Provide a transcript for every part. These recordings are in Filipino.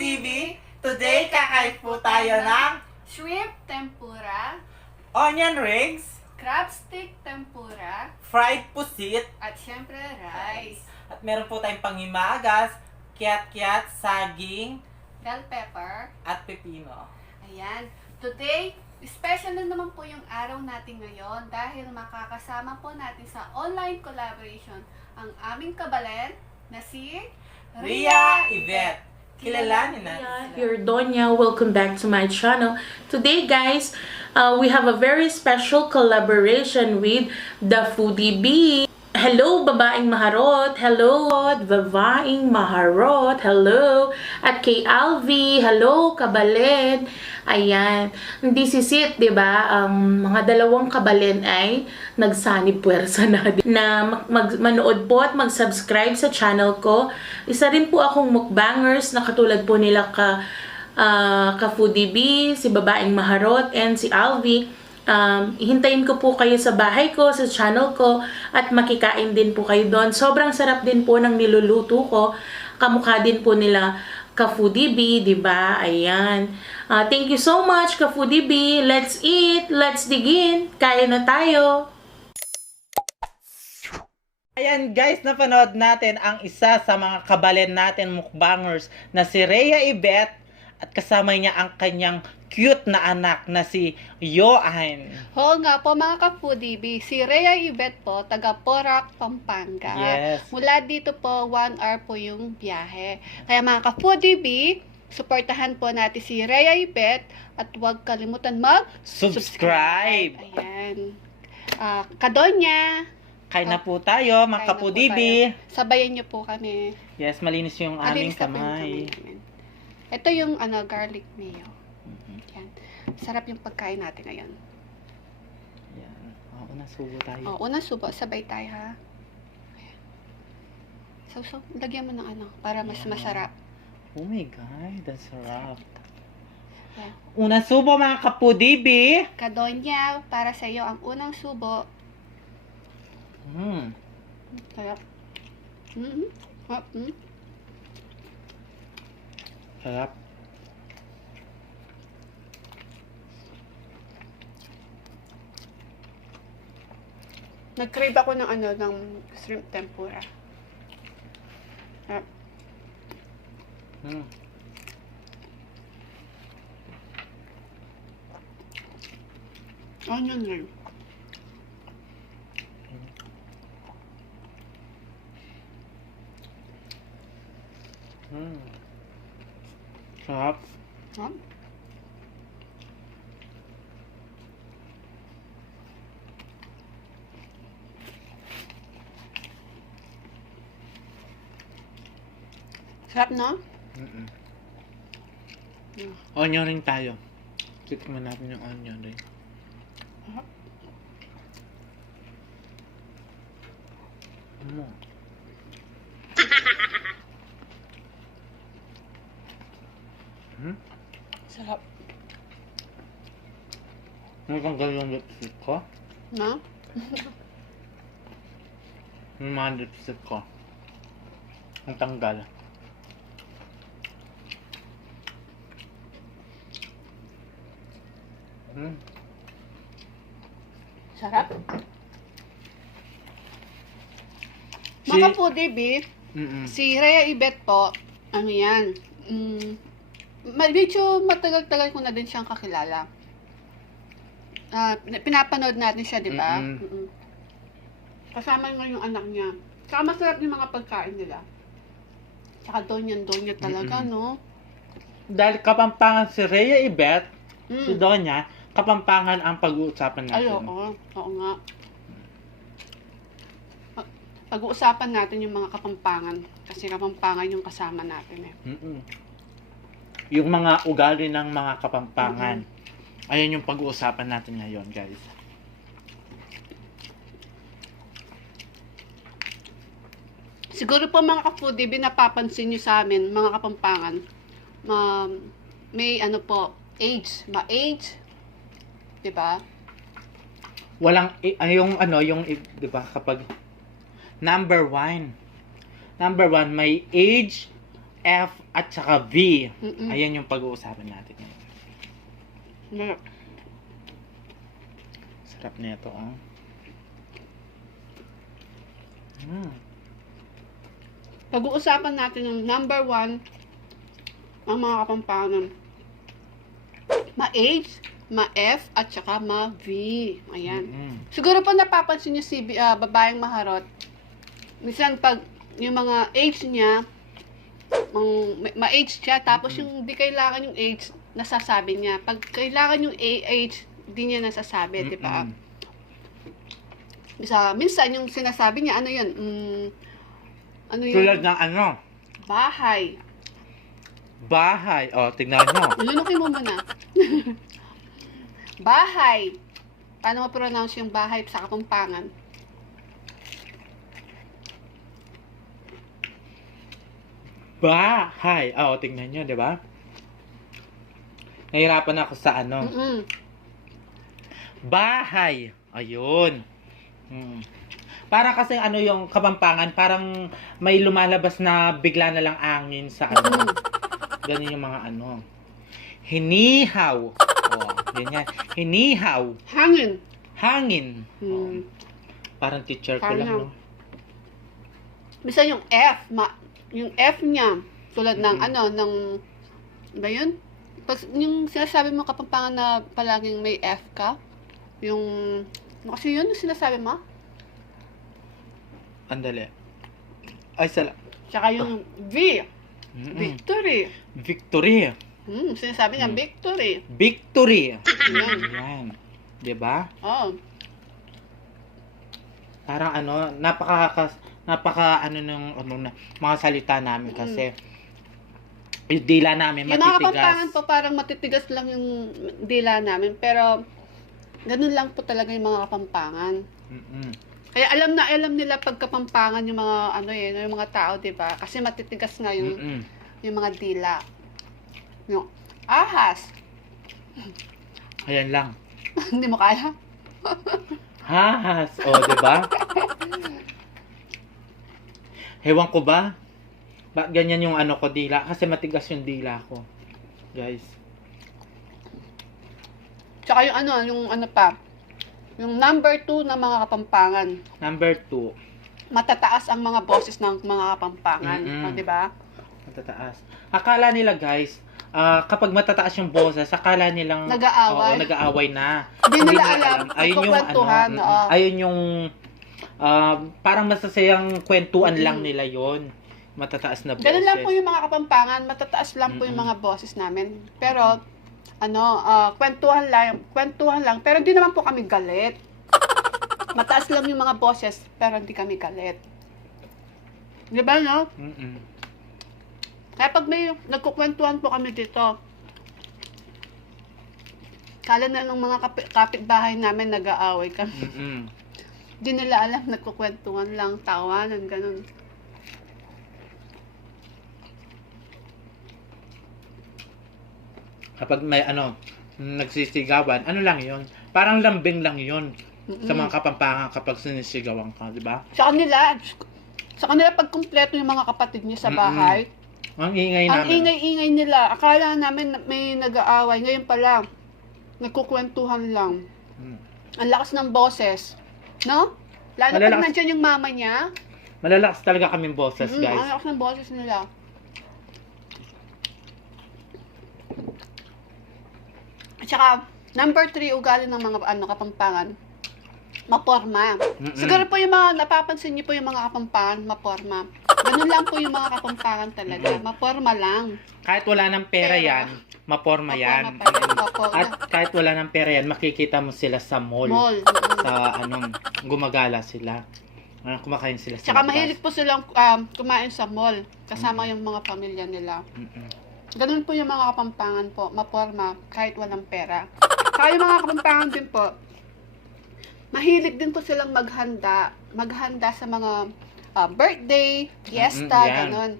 DB. Today, kakain po tayo ng shrimp tempura, onion rings, crab stick tempura, fried pusit, at syempre rice, at meron po tayong panghimagas, kiat-kiat, saging, bell pepper. at pepino. Ayan. Today, special na naman po yung araw natin ngayon dahil makakasama po natin sa online collaboration ang aming kabalen na si Ria Yvette. Kilalanin natin sila. Your Donya, welcome back to my channel. Today guys, we have a very special collaboration with the Foodie Bee. Hello babaeng maharot, hello babaeng maharot, hello at kay Alvi, hello kabalen. Ayan, this is it, 'di ba? Ang mga dalawang kabalen ay nagsanib puwersa na manood po at mag-subscribe sa channel ko. Isa rin po akong mukbangers na katulad po nila ka Foodie Bee, si babaeng maharot and si Alvi. Hintayin ko po kayo sa bahay ko, sa channel ko, at makikain din po kayo doon. Sobrang sarap din po ng niluluto ko. Kamukha din po nila ka-Foodie Bee, diba? Ayan. Thank you so much, ka-Foodie Bee. Let's eat. Let's dig in. Kaya na tayo. Ayan guys, napanood natin ang isa sa mga kabalen natin mukbangers na si Ria Yvette at kasama niya ang kanyang cute na anak na si Yoan. Oo nga po mga ka-Foodie Bee, si Ria Yvette po, taga Porac, Pampanga. Yes. Mula dito po, 1 hour po yung biyahe. Kaya mga ka-Foodie Bee, suportahan po natin si Ria Yvette at huwag kalimutan Subscribe! Ayan. Kadonya, Kain na po tayo, mga kain na po ka-Foodie tayo. Bee. Sabayan niyo po kami. Yes, malinis yung aming Malinis na po yung kamay. namin. Ito yung garlic mayo. Yan. Sarap yung pagkain natin ngayon. Yan. Una subo tayo. Unang subo, sabay tayo ha. So, lagyan mo ng para mas Yan. masarap. Oh my God, that's sarap. Yan. Una subo, mga ka-Foodie Bee. Kadonya, para sa iyo ang unang subo. Sarap. Sarap. Sarap. Nag-crave ako ng ng shrimp tempura. Sarap. Onion ring. Sarap. Sarap. Sarap, no? Onion ring tayo. Tikman natin yung onion ring. Sarap. Sarap. Natanggal yung lipstick ko. No? Yung mga lipstick ko. Ang tanggal. Sarap. Mga Foodie Bee, si Ria Yvette po, yan, medyo matagal-tagal ko na din siyang kakilala. Pinapanood natin siya, di ba? Kasama nga yung anak niya. Saka masarap yung mga pagkain nila. Saka donya talaga, no? Dahil Kapampangan si Ria Yvette, si Mm. Donya, Kapampangan ang pag-uusapan Ay, natin. oo nga. Pag-uusapan natin yung mga Kapampangan. Kasi Kapampangan yung kasama natin eh. Yung mga ugali ng mga Kapampangan. Ayan yung pag-uusapan natin ngayon, guys. Siguro po mga ka-foodie, napapansin nyo sa amin, mga Kapampangan, may ano po, age, ma-age, diba? Walang, yung ano, yung, di ba, kapag, number one, may age, F, at saka V. Mm-mm. Ayan yung pag-uusapan natin ngayon. Sarap na ito, oh. Pag-uusapan natin yung number 1, ang mga Kapampangan. Ma-H, ma-F, at saka ma-V. Ayan. Siguro po napapansin niyo si babaeng maharot. Minsan pag yung mga age niya, ma-age siya, tapos yung di kailangan yung age, nasasabi niya. Pag kailangan yung age, di niya nasasabi, di ba? Minsan yung sinasabi niya, ano yun? Ano yun? Tulad ng ano? Bahay. Bahay. O, tignan nyo. Lunukin mo muna. Bahay. Paano ma-pronounce yung bahay sa Kapampangan? Bahay. O, tignan nyo, di ba? Nahirapan ako sa ano. Bahay. Ayun. Para kasi ano yung Kapampangan, parang may lumalabas na bigla na lang angin sa ano. Ganyan yung mga ano. Hinihaw. Oh, ganyan. Hinihaw. Hangin. Hangin. Oh, parang teacher ko lang, no? Minsan yung F, yung F niya, tulad ng ano, ng, ba yun? Pag, yung sinasabi mo Kapampangan na palaging may F ka, yung, ano kasi yun, yung sinasabi mo? Andali. Ay, sala. Tsaka yung V, victory. Victory. Sinasabi niya, victory. Victory. Yan. Yan. Diba? Oh. Parang ano, napaka ano ng ano na mga salita namin kasi yung dila namin Yung mga matitigas. Kapampangan po parang matitigas lang yung dila namin, pero ganun lang po talaga yung mga Kapampangan. Kaya alam nila pag Kapampangan yung mga ano yung mga tao, 'di ba? Kasi matitigas nga yung mga dila. Yung ahas. Ayan lang. Hindi mo kaya? Hahas. O, diba? Hewan ko ba? Ganyan yung ano ko dila? Kasi matigas yung dila ko. Guys. Tsaka yung ano pa. Yung number 2 ng mga Kapampangan. Number 2. Matataas ang mga boses ng mga Kapampangan. O, di ba? Matataas. Akala nila, guys, kapag matataas yung boses, akala nilang Nag-aaway. Oo, nag-aaway na. Hindi nila alam. Ayun yung Kwentuhan, ano, ayun yung parang masasayang kwentuhan lang nila yon. Matataas na boses. Ganun lang po yung mga Kapampangan, matataas lang po yung mga boses namin. Pero, kwentuhan lang, pero hindi naman po kami galit. Mataas lang yung mga boses, pero hindi kami galit. Di ba, no? Kaya pag may nagkukwentuhan po kami dito, kala na ng mga kapitbahay namin nag-aaway kami. Hindi nila alam, nagkukwentuhan lang, tawanan, ganun. Kapag may nagsisigawan, ano lang yon? Parang lambing lang yon sa mga Kapampangan kapag sinisigawan ka, di ba? Sa kanila pag kumpleto yung mga kapatid niya sa bahay, ang ingay namin. ang ingay-ingay nila. Akala namin may nag-aaway. Ngayon pala, nagkukwentuhan lang. Ang lakas ng boses. No? Lalo pag nandiyan yung mama niya. Malalakas talaga kaming boses, guys. Ang lakas ng boses nila. At saka, number 3, ugali ng mga Kapampangan. Maporma. Siguro po yung mga, napapansin niyo po yung mga Kapampangan, maporma. Ganun lang po yung mga Kapampangan talaga. Maporma lang. Kahit wala ng pera yan, maporma yan. At kahit wala ng pera yan, makikita mo sila sa mall. Sa gumagala sila. Kumakain sila sa Tsaka mahilig po silang kumain sa mall. Kasama yung mga pamilya nila. Ganun po yung mga Kapampangan po. Maporma, kahit walang pera. Kaya yung mga Kapampangan din po, mahilig din po silang maghanda sa mga birthday, fiesta, yan. ganon.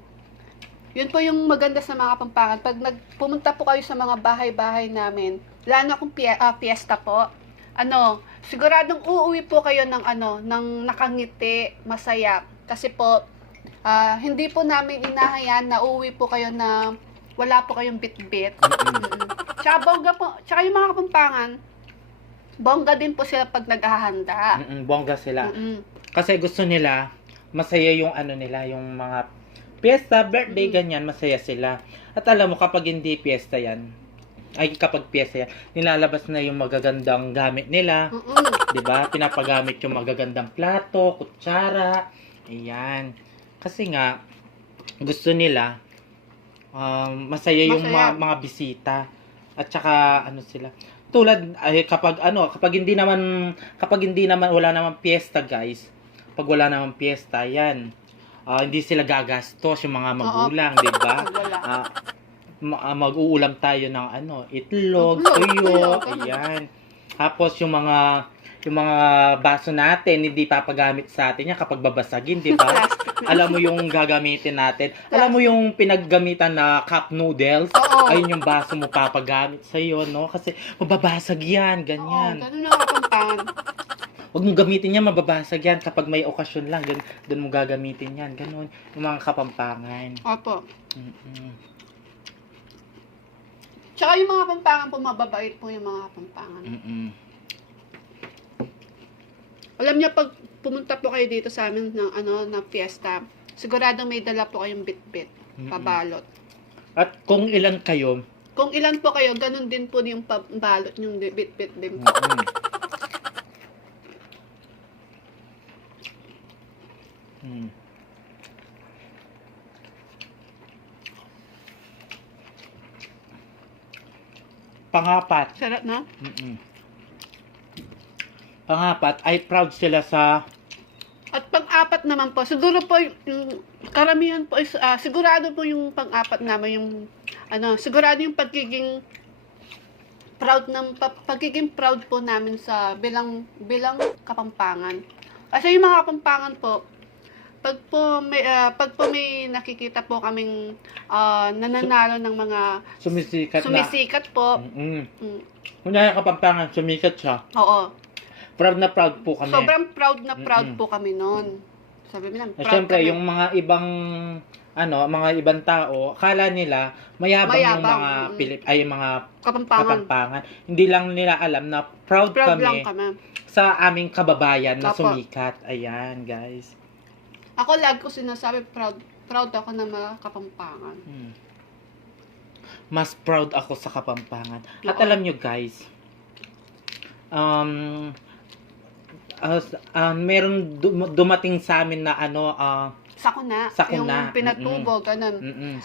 Yun po yung maganda sa mga Kapampangan. Pag pumunta po kayo sa mga bahay-bahay namin, lalo na kung fiesta po, siguradong uuwi po kayo ng nakangiti, masaya. Kasi po, hindi po namin inahayaan na uuwi po kayo na wala po kayong bit-bit. Tsaka bongga po, tsaka yung mga Kapampangan, bongga din po sila pag naghahanda. Bongga sila. Kasi gusto nila, masaya yung nila, yung mga piyesta, birthday, ganyan, masaya sila. At alam mo, kapag hindi piyesta yan, kapag piyesta yan, nilalabas na yung magagandang gamit nila. 'Di ba? Pinapagamit yung magagandang plato, kutsara. Ayan. Kasi nga, gusto nila, masaya yung mga bisita. At saka, sila. Tulad, kapag hindi naman, wala naman piyesta, guys. Pag wala naman piyesta, yan. Hindi sila gagastos yung mga magulang, di ba? Mag-uulam tayo ng itlog, tuyo, ayan. Tapos yung mga baso natin, hindi papagamit sa atin yan kapag babasagin, di ba? Alam mo yung gagamitin natin. Alam mo yung pinaggamitan na cup noodles? Ayun yung baso mo papagamit sa'yo, no? Kasi mababasag yan, ganyan. Ganun na Kapampangan. Huwag mong gamitin yan, mababasag yan kapag may okasyon lang. Doon mo gagamitin yan. Ganun. Yung mga Kapampangan. Opo. Tsaka yung mga Kapampangan po, mababait po yung mga Kapampangan. Alam niyo, pag pumunta po kayo dito sa amin ng fiesta, siguradong may dala po kayong bit-bit, pabalot. At kung ilan kayo, kung ilan po kayo, ganun din po yung pabalot yung bit-bit din po. Pangapat. Sarap na? Pangapat, ay proud sila sa... At pang-apat naman po, siguro po yung karamihan po is, sigurado po yung pang-apat naman yung sigurado yung pagiging proud po namin sa bilang Kapampangan. Kasi yung mga Kapampangan po, pag po may nakikita po kaming nananalo ng mga sumisikat po. Kunyari Kapampangan, sumikat siya. Oo. Proud na proud po kami. Sobrang proud na proud po kami noon. Sabi mo lang, proud Siyempre, kami. yung mga ibang tao, akala nila mayabang yung mga mga Kapampangan. Hindi lang nila alam na proud lang kami kami sa aming kababayan na Opo. sumikat. Ayan, guys. Ako lagi ko sinasabi, proud ako ng mga Kapampangan. Mas proud ako sa Kapampangan. At Oo. alam nyo, guys, meron dumating sa amin na Sakuna, Sakuna. yung pinatubo, ganun. mm-mm.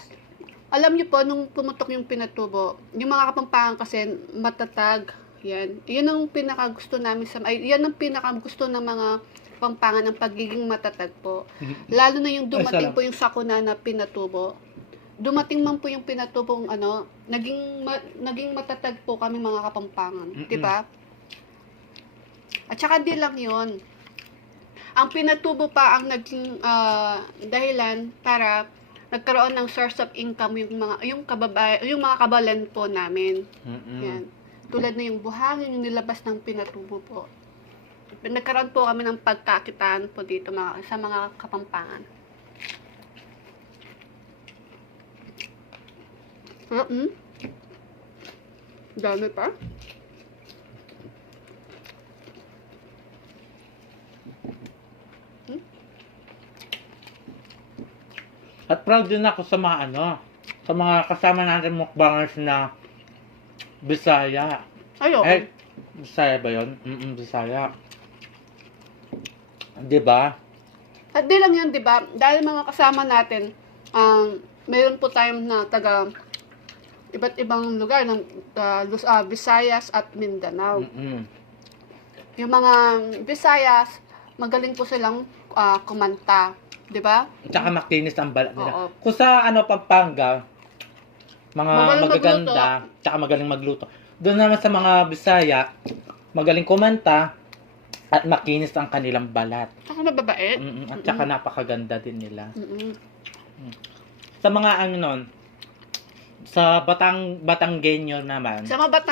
Alam niyo po, nung pumutok yung pinatubo, yung mga Kapampangan kasi matatag. Yan. Yun ang pinakagusto namin yan ang pinakagusto ng mga Kapampangan, ang pagiging matatag po. Lalo na yung dumating po yung sakuna na pinatubo. Dumating man po yung pinatubong naging matatag po kami mga Kapampangan. Di ba? At saka di lang yun. Ang pinatubo pa ang naging dahilan para nagkaroon ng source of income yung mga kabalan po namin. Yan. Tulad na yung buhangin, yung nilabas ng pinatubo po. Nagkaroon po kami ng pagkakitaan po dito sa mga Kapampangan. Dami pa. At proud din ako sa mga sa mga kasama natin mukbangers na Bisaya. Ayun. Bisaya ba yun? Bisaya. Diba? At di lang yan, di ba? Dahil mga kasama natin, mayroon po tayong na taga iba't ibang lugar ng Visayas at Mindanao. Yung mga Visayas, magaling po silang kumanta. Di ba? Tsaka makinis ang balat nila. Oo. Kung sa Pampanga, Magaling magaganda, tsaka magaling magluto. Doon naman sa mga Bisaya, magaling kumanta, At makinis ang kanilang balat. Saka mababait. At saka napakaganda din nila. Mm-mm. Sa mga ano nun, sa Batanggenyo naman, Sa mga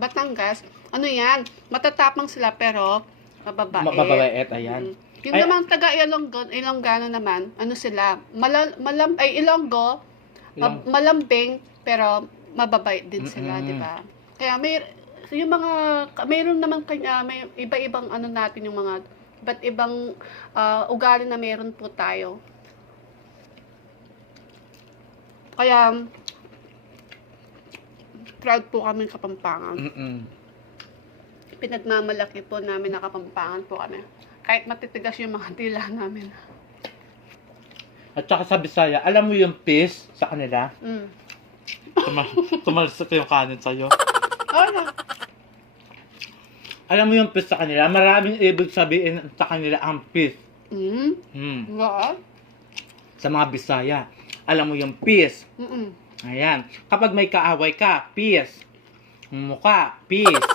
Batangas, ano yan, matatapang sila pero mababait. mababait, ayan. Yung Ay- naman taga Ilonggo naman, ano sila, Ilonggo, malambing pero mababait din sila, Mm-mm. di ba? Kaya yung mga mayroon naman kanya may iba-ibang ano natin yung mga iba't ibang ugali na mayroon po tayo. Kaya proud po kami Kapampangan. Pinagmamalaki po namin na Kapampangan po kami. Kahit matitigas yung mga dila namin. At saka sa Bisaya, alam mo yung peace sa kanila? Mm. Tumalsik yung kanin sa'yo. Ano? Alam mo yung peace sa kanila? Maraming ibig sabihin sa kanila ang peace. What? Sa mga Bisaya, alam mo yung peace. Mm-mm. Ayan. Kapag may kaaway ka, peace. Mukha, peace.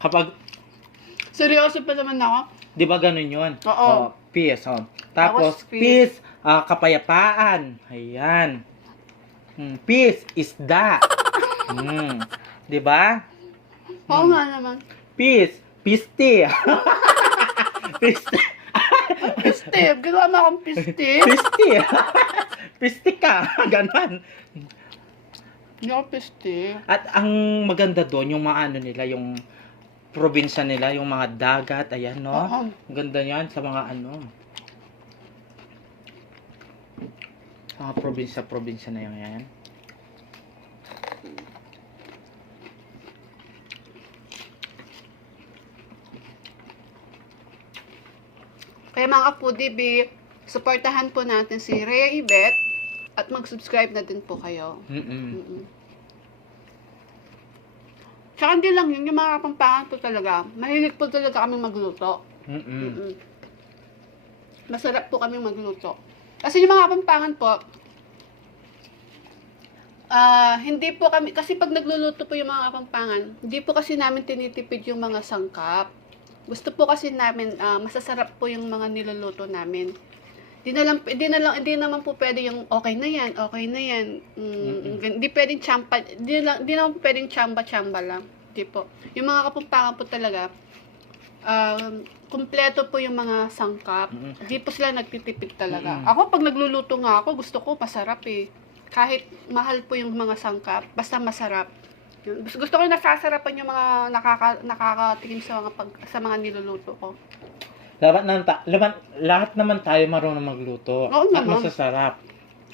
Kapag, Seryoso pa naman ako. di ba ganun yun? Oo. Peace. Tapos, Tapos, peace, kapayapaan. Ayan. Peace, isda. Di ba? Oo nga naman. Peace, piste. Piste. Piste. Ginawa mo akong piste. Piste. Piste ka. Ganon. Hindi ako piste. At ang maganda doon, yung mga ano nila, yung probinsya nila, yung mga dagat, ayan, no? Oo. Ang ganda yan sa mga ano. Mga probinsya na yan. Kaya mga foodie, supportahan po natin si Rhea Yvette at mag-subscribe na din po kayo. Tsaka hindi lang yun, yung mga Kapampangan po talaga, mahilig po talaga kami magluto. Masarap po kami magluto. Kasi yung mga Kapampangan po, hindi po kami, kasi pag nagluluto po yung mga Kapampangan, hindi po kasi namin tinitipid yung mga sangkap. Gusto po kasi namin, masasarap po yung mga niluluto namin. Hindi naman po pwede yung okay na yan. Hindi pwedeng hindi naman po pwedeng chamba lang. Di po. Yung mga Kapampangan po talaga, kumpleto po yung mga sangkap. Di po sila nagtitipid talaga. Ako, pag nagluluto nga ako, gusto ko masarap eh. Kahit mahal po yung mga sangkap, basta masarap. Gusto ko yung nasasarapan yung mga nakakatingin sa mga niluluto ko. Lahat naman tayo marunong magluto. Oo At naman. masasarap.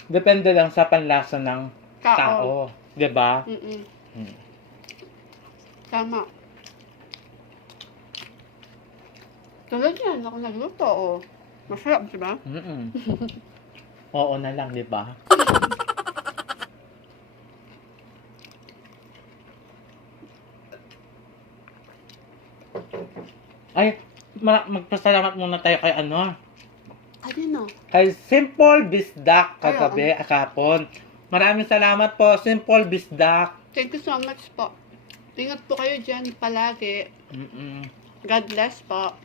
Depende lang sa panlasa ng tao. Diba? Tama. Tulad yan, ako nagluto, oh. Masarap, diba? Oo na lang, diba? Ay, magpasalamat muna tayo kay ano? Kanino? Kay Simple Bisdak Ay, kagabi, kahapon. Maraming salamat po, Simple Bisdak. Thank you so much po. Ingat po kayo dyan palagi. Mm-mm. God bless po.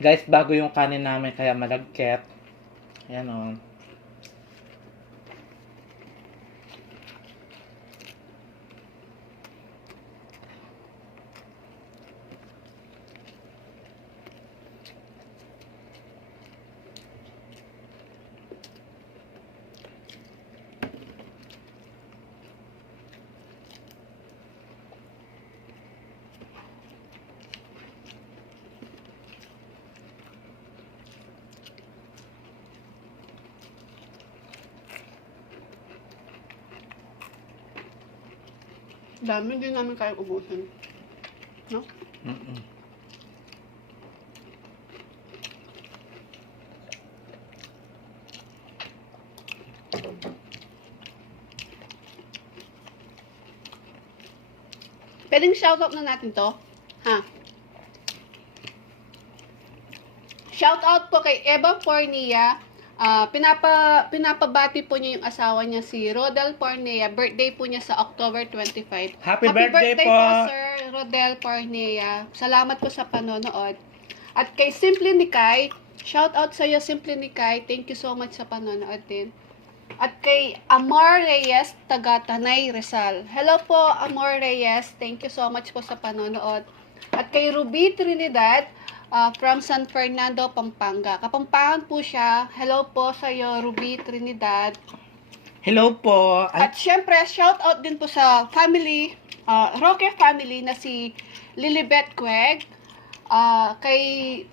Guys, bago yung kanin namin kaya malagkit. Ayan o. Dami din namin kayang ubusin. No? Mm-mm. Pwedeng shoutout na natin to. Ha? Shout out po kay Eva Pornia. Pinapabati po niya yung asawa niya si Rodel Pornea. Birthday po niya sa October 25. Happy birthday po, Sir Rodel Pornea. Salamat po sa panonood. At kay Simply Nikay, shout out sa iyo Simply Nikay. Thank you so much sa panonood din. At kay Amor Reyes, taga Tanay, Rizal. Hello po, Amor Reyes. Thank you so much po sa panonood. At kay Ruby Trinidad, from San Fernando, Pampanga. Kapampangan po siya. Hello po sa iyo, Ruby Trinidad. Hello po. At syempre, shout out din po sa family, Roque family na si Lilibet Queg, kay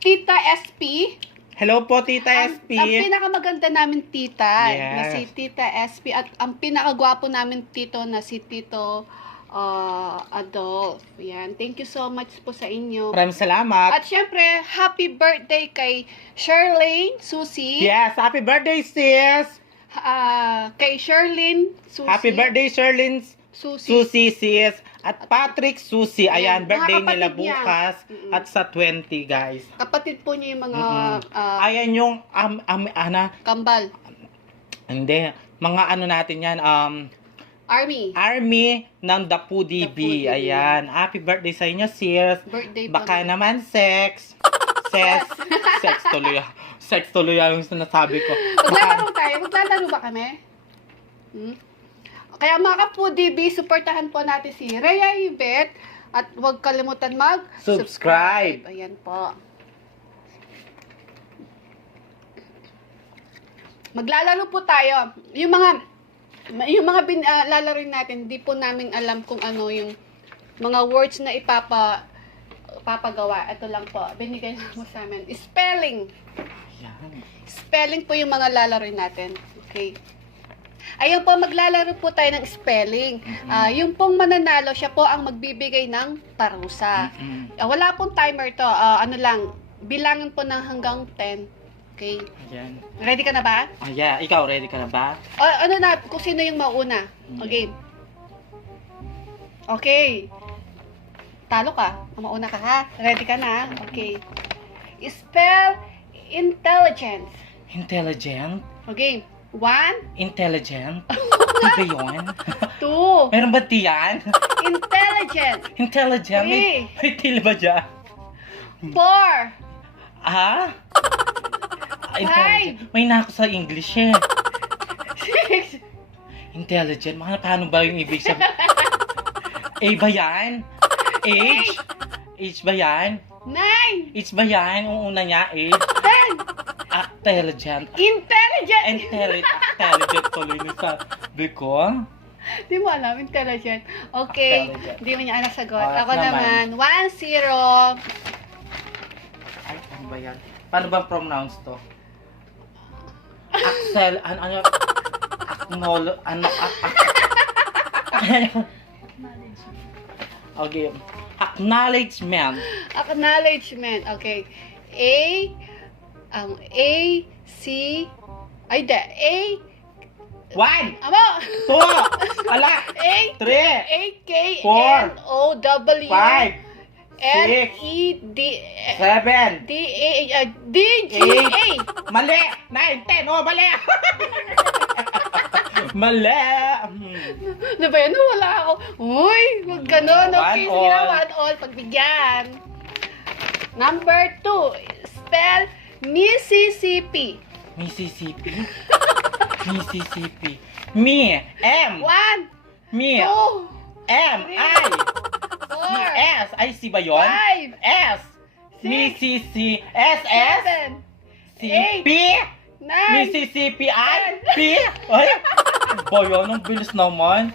Tita SP. Hello po, Tita SP. Ang pinakamaganda namin tita Yes. na si Tita SP at ang pinakagwapo namin tito na si Tito Adolf. Yan. Thank you so much po sa inyo. Maraming salamat. At syempre, happy birthday kay Charlene Susie. Yes, happy birthday, sis. Kay Sherlyn Susie. Happy birthday, Sherlyn Susie, sis. At Patrick Susie. Mga Ayan, birthday nila kapatid niya. bukas. At sa 20, guys. Kapatid po niya yung mga Ayan yung, kambal. hindi, mga ano natin yan, Army. ng The Foodie The Bee. Foodie Bee. Ayan, happy birthday sa inyo, sis. Birthday po. Baka naman sex. Sex tuloy. Sex tuloy yung sinasabi ko. Maglalaro tayo. Maglalaro ba kami? Kaya mga ka-Foodie Bee, supportahan po natin si Rhea Yvette at huwag kalimutan Subscribe. Ayan po. Maglalaro po tayo. Yung mga lalaroin natin, di po namin alam kung ano yung mga words na papagawa. Ito lang po. Binigay lang mo sa amin. Spelling. Ayan. Spelling po yung mga lalaroin natin. Okay. Ayun po, maglalaro po tayo ng spelling. Yung pong mananalo, siya po ang magbibigay ng parusa. Wala pong timer to. Ano lang, bilangan po ng hanggang 10. Okay. Ayan. Ready ka na ba? Yeah, ikaw ready ka na ba? O, ano na, kung sino yung mauna. Okay. Okay. Talo ka. Mauna ka ha. Ready ka na? Okay. Spell intelligence. Intelligent? Okay. 1, Intelligent? Diba yun? 2, Meron ba tiyan? intelligent. Intelligent? May til ba dyan? 4, Ha? Five. May nako sa English eh. 6, Intelligent? Paano ba yung ibig sabihin? A ba yan? H? H ba yan? 9, H ba yan? Yung una niya, H? 10, Intelligent. intelligent. Intelligent tuloy na sabi ko. Di mo alam, intelligent. Okay, Intelligent. di mo niya anak sagot. Ah, Ako naman, 1-0. Ay, ano ba yan? Paano ba pronounce to? Axel, ano, okay. Acknowledgement. Acknowledgement. Okay. A, C, ay da, A, 1, amo, 2, ala, A, 3, K, Four. N, O, W, 5, L, six, E, D, 7, D, A, D, G, A. mali, 9, 10, oh, mali. Mali. Ano ba yan? Wala ako. Uy, wag ganon. Okay, One sige na, all. 1 all. Pagbigyan. Number 2. Spell Mississippi. Mississippi. Mississippi. Me, M. 1, Me, 2, M, I. 4, S. Ay, si ba yun? 5, S. Mississippi. S, S. 7, C, Eight. P. 9, Mississippi, I. P. Ay, boy, ang bilis naman.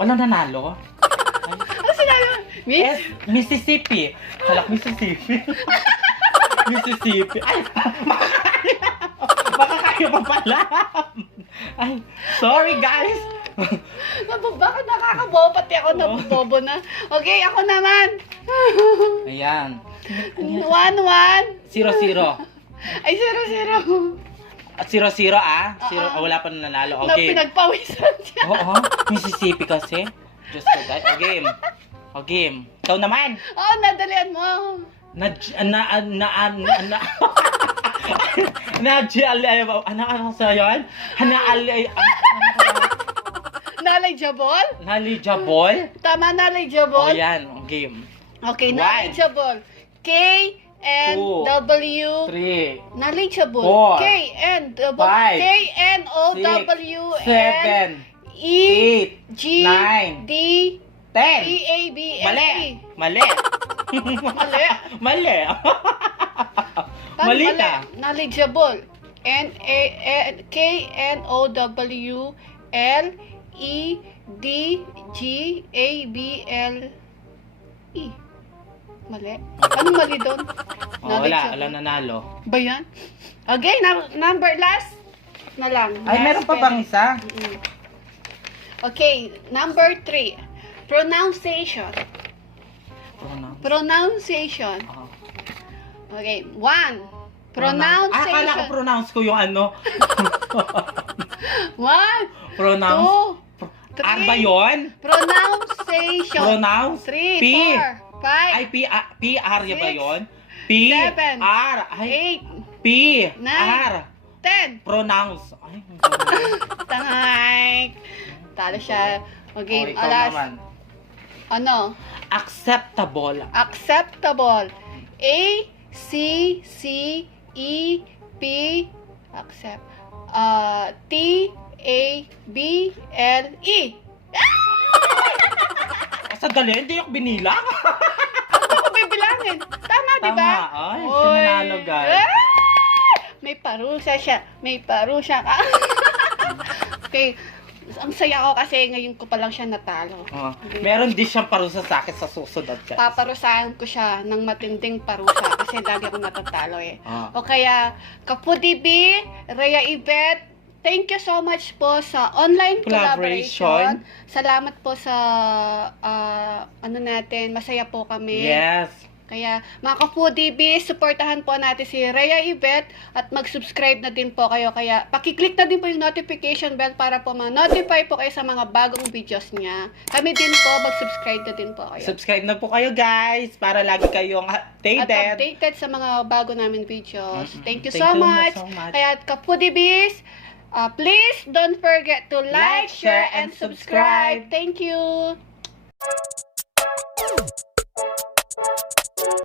Walang nanalo. ano sinabi mo? Miss? S, Mississippi. Kalak Mississippi. Mississippi. Ay, baka kayo pa pala. Ay, sorry guys. Bakit nakakabobo? Pati ako nabobo na. Okay, ako naman. Ayan. 1-1. 0-0. Ay, 0-0. At 0-0 ah. Wala pa nanalo. Na Okay. pinagpawisan siya. Oo, Mississippi kasi. Diyos ko guys. O game. O game. Ikaw naman. Oo, nadalian mo. na ano sa yon? Knowledgeable? Knowledgeable? Tama, knowledgeable? O yan, game. Okay, One. knowledgeable. K-N-W. 3, Knowledgeable. Four. K-N-W. Five. K-N-O-W-N. 7, E. 8, G. 9, D. 10. E-A-B-L-E. Mali. Mali. Mali. Paano Mali ka. Knowledgeable. K-N-O-W-L-E-D-G-A-B-L-E. Mali. Anong mali doon? Wala nanalo. Ba yan? Okay, number last na lang. Ay, Last meron pa bang isa? Mm. Okay, number 3. Pronunciation. Pronunciation. Ah. Okay, 1. Pronunciation. Akala ko pronounce ko yung ano. 1, Pronounce. 2, 3. R ba yun? Pronunciation. Pronounce. 3, P. 4, 5, Ay, P-R ba Six, yun? P, 7, R. Ay, 8, P, R. 10. Pronounce. Ay, Tanay. Talo siya. Okay, ikaw alas. naman. Ano? Acceptable. Acceptable. A-C-C-E-P. Accept. T-A-B-L-E. Sandali, hindi ako binilang. Ano ko bibilangin? Tama, di ba? Tama. Ay, sinanalo, guys. May parusa siya. May parusa ka. Okay. Ang saya ko kasi ngayon ko pa lang siya natalo. Oh, meron din siyang parusa sa akin sa susunod, guys. Paparusahan ko siya ng matinding parusa kasi lagi ako natatalo eh. Ah. O kaya, Kapudi B, Rhea Yvette, thank you so much po sa online collaboration. Salamat po sa ano natin, masaya po kami. Yes. Kaya mga Kapudi B, supportahan po natin si Rhea Yvette at mag-subscribe na din po kayo. Kaya pakiclick na din po yung notification bell para po ma-notify po kayo sa mga bagong videos niya. Kami din po, mag-subscribe na din po kayo. Subscribe na po kayo, guys, para lagi kayong At updated. updated sa mga bago namin videos. Mm-mm. Thank you Thank so you much. so much. Kaya Kapudi Bs, please don't forget to like, share, and subscribe. Thank you.